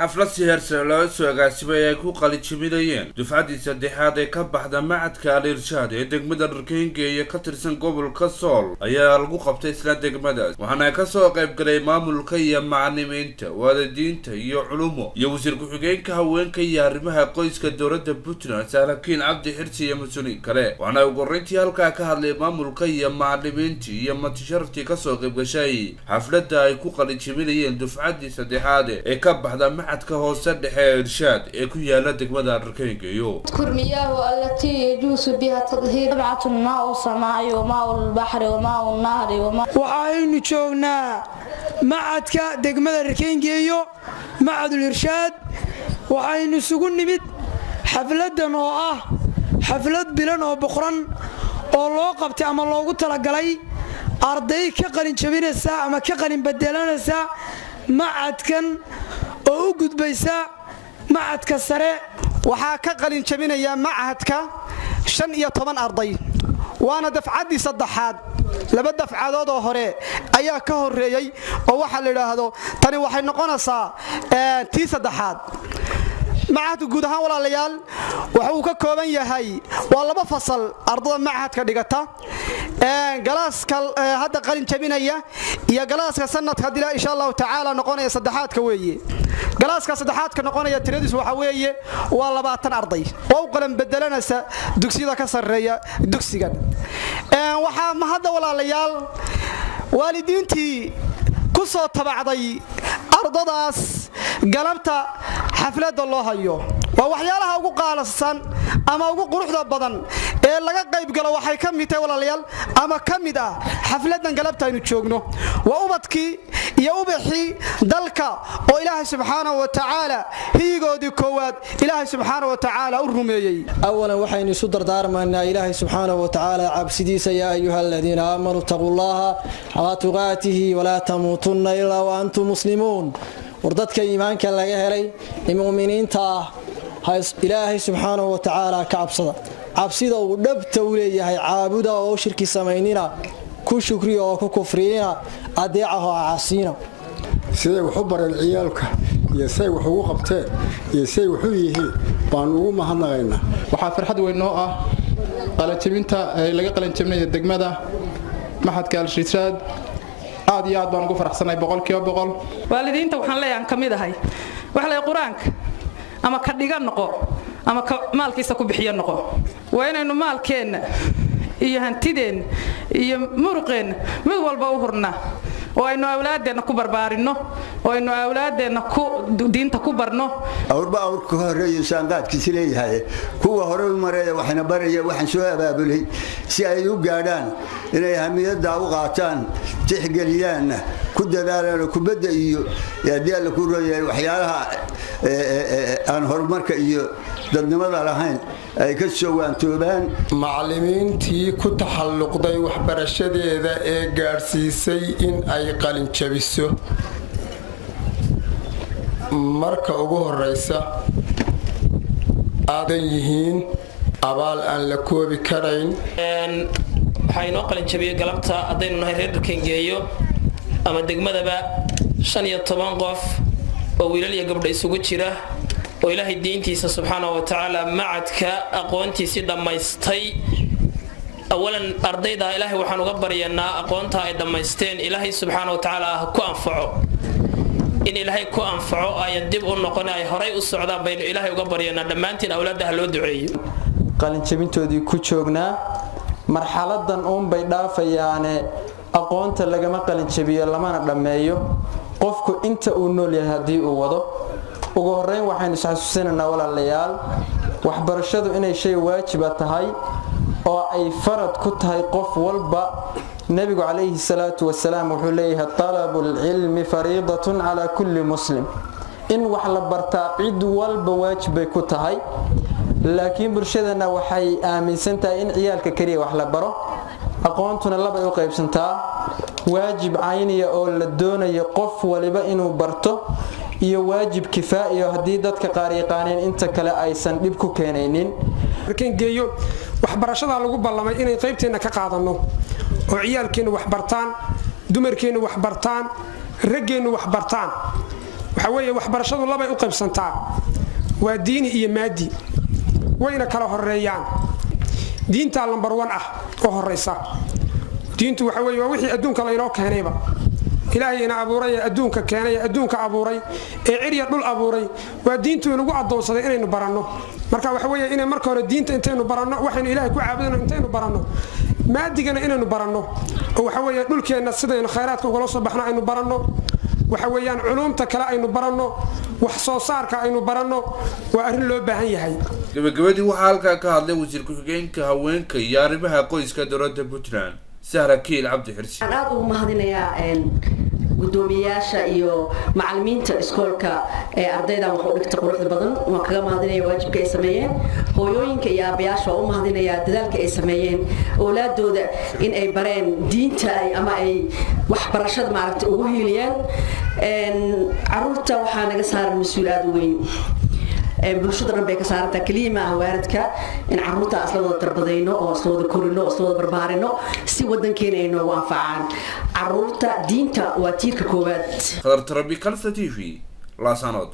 xaflad si heersan loo soo agaasimay ay ku qalijabinayeen dufcadii saddexaad ee ka baxda macadka al-irshaad ee degmada Dharkeenga iyo ka tirsan gobolka Sool ayaa lagu qabtay isla degmadaas waxaana ka soo qayb galay maamulka iyo macallimiinta waalidiinta iyo culumo iyo wasiir ku-xigeenka haweenka iyo arrimaha qoyska dowladda Puntland Saakiin Cabdi Xirsi iyo mas'uuliyiin kale waxaana ugu horeyntii halkaa ka hadlay maamulka iyo macallimiinta iyo matasharti ka soo qayb gashay xafladda ay ku qalijabinayeen dufcadii saddexaad ee ka baxda macadka hoose dhexe irshaad ee ku yaala degmada Dharkeenga iyo kurmiyaha allati yajuusu biha tadhiir dab'atu maa samaa'i wa maa al-bahri wa maa an-nahri wa maa waxaynu joognaa macadka degmada Dharkeenga iyo macadul irshaad waxaynu isugu nimid xafladan oo ah xaflad bilan oo boqoran oo loo qabtay ama loogu talagalay arday ka qalin jabinaysa ama ka qalin bedelanaysa macadkan oo u gudbaysa macadka sare waxaa ka qalin jabinaya macadka 15 arday waana dafcadii saddexaad laba dafcadood oo hore ayaa ka horeeyay oo waxa la yiraahdo tani waxay noqonaysaa tii saddexaad macadku guud ahaan walaalayaal waxa uu ka kooban yahay waa laba fasal ardada macadka dhigata galaaska hadda qalin jabinaya iyo galaaska sanadka hadii insha Allah taala noqonaya saddexaadka weeye galaaska saddexaadka noqonaya tiradiisu waxa weeye waa 20 arday oo qalan bedelanaysa dugsiyada ka sareeya dugsigan waxa ma hadda walaalayaal waalidiintii ku soo tabacday ardadaas galabta xafladda loo hayo waa waxyaalaha ugu qaalasan ama ugu quruxda badan ee laga qayb galo waxay ka mid tahay walaalayaal ama ka mid ah xafladan galabta aynu joogno waa ubadkii iyo ubaxii dalka oo Ilaahay subxaanahu wa ta'ala hiigoodii koowaad Ilaahay subxaanahu wa ta'ala u rumeeyay awalan waxaynu isu dardaarmaynaa Ilaahay subxaanahu wa ta'ala cabsidiisa yaa ayyuhalladina aamanu taqullaha xaqa tuqaatihi wa la tamuutunna illaa wa antum muslimuun wardadka iimaanka laga helay muuminiinta Ilaahay subxaanahu wa ta'ala ka cabsada cabsida uu dhabta u leeyahay caabuda oo shirki sameeynina ku shukriyo oo ku kufriyina adeecaha caasiina sidee wax u baran ciyaalka iyo say wax ugu qabteen iyo say wax u yihiin baan ugu mahadnaqaynaa waxa farxad weyn oo ah qalajabinta laga qalajabinayo degmada maxadka al-irshaad aad iyo aad baan ugu faraxsanahay 100% waalidiinta waxaan leeyahay kamid ahay wax la quraanka ama ka dhigan noqo ama maalkiisa ku bixiyo noqo waa inaynu maalkeena iyo hantideen iyo muruqeen mid walba u hurna oo aynu awlaadeena ku barbaarino oo aynu awlaadeena ku diinta ku barno awrba ku horeeyo saanqaadkiisa leeyahay kuwa hore u mareeya waxna baraya waxaan soo abaabulay si ay u gaadhaan inay hamiyada u qaataan tixgeliyaan ku dadaalaan kubadda iyo yaadiyaal ku rooyay waxyaalaha aan horumarka iyo dadnimada lahayn ay ka soo waantoobaan macallimiintii ku taxalluqday waxbarashadeeda ee gaarsiisay in ay qalin jabiso marka ugu horeysa aadan yihiin abaal aan la koobi karayn waxaynu qalin jabiyay galabta hadaynu nahay reer Dharkeenga ama degmadaba 15 qof oo wiilal iyo gabdho isugu jira oo Ilaahay diintiisa subxaanahu wa ta'ala macadka aqoontiisa dhamaystay awalan ardayda Ilaahay waxaan uga baryaynaa aqoonta ay dhamaysteen Ilaahay subxaanahu wa ta'ala ku anfaco in Ilaahay ku anfaco ay dib u noqon ay horay u socdaan baynu Ilaahay uga baryaynaa dhamaantiin awlaadaha loo duceeyo qalin jabintoodii ku joognaa marxaladan bay dhaafayaane aqoonta lagama qalin jabiyo lamana dhameeyo qofku inta uu nool yahay hadii uu wado ugu horeyn waxaan isxasuusinaynaa walaalayaal waxbarashadu inay shay waajib tahay oo ay farad ku tahay qof walba nabigu calayhi salaatu wasalaam wuxuu leeyahay talabul ilmi fariidatun ala kulli muslim in wax la bartaa cid walba waajib ay ku tahay laakiin bulshadana waxay aaminsan tahay in ciyaalka kaliya wax la baro aqoontuna laba ay u qaybsantaa waajib ayniya oo la doonayo qof waliba inuu barto iyo waajib kifaa'iyo hadii dadka qaar yaqaaneen inta kale aysan dib ku keenaynin Dharkeenga waxbarashada lagu ballamay inay qaybteena ka qaadano oo ciyaalkeena wax bartaan dumarkeena wax bartaan raggeena wax bartaan waxa weeye waxbarashadu labay u qaybsantaa waa diini iyo maadi wayna kala horeeyaan diinta lambar 1 ah oo horeysa diintu waxa weeye waa wixii adduunka la inoo keenayba ilaahay ina abuuray adduunka keenay adduunka abuuray ee ciriya dhul abuuray waa diintu inagu adoonsaday inaynu baranno marka waxa weeye inay marka hore diinta intaynu baranno waxaynu ilaahay ku caabudano intaynu baranno maadigana inaynu baranno oo waxa weeye dhulkeena sidaynu khayraadka uga soo baxno aynu baranno waxa weeyaan culumta kale aynu baranno wax soo saarka aynu baranno waa arrin loo baahan yahay gabagabadii waxaa halkaa ka hadlay wasiir ku-xigeenka haweenka iyo arrimaha qoyska dowladda Puntland Sahra Kiil Cabdi Xirsi aan aad ugu mahadinayaa gudoomiyaasha iyo macallimiinta iskoolka ee ardayda wax u dhigta quruxda badan waan kaga mahadinayaa waajibka ay sameeyeen hooyooyinka iyo aabayaasha oo u mahadinayaa dadaalka ay sameeyeen awlaadooda in ay bareen diinta ama ay waxbarashada maaragtay ugu hiiliyeen caruurta waxaa naga saaran mas'uul aad u weyn bulshada dhan bay ka saarantaa kaliya ma ah waaridka in caruurta asla wada tarbadayno oo asla wada korino oo asla wada barbaarino si wadankeena ay noogu anfacaan caruurta diinta waa tiirka koowaad Khadar Tarabi Kalsa TV la sanad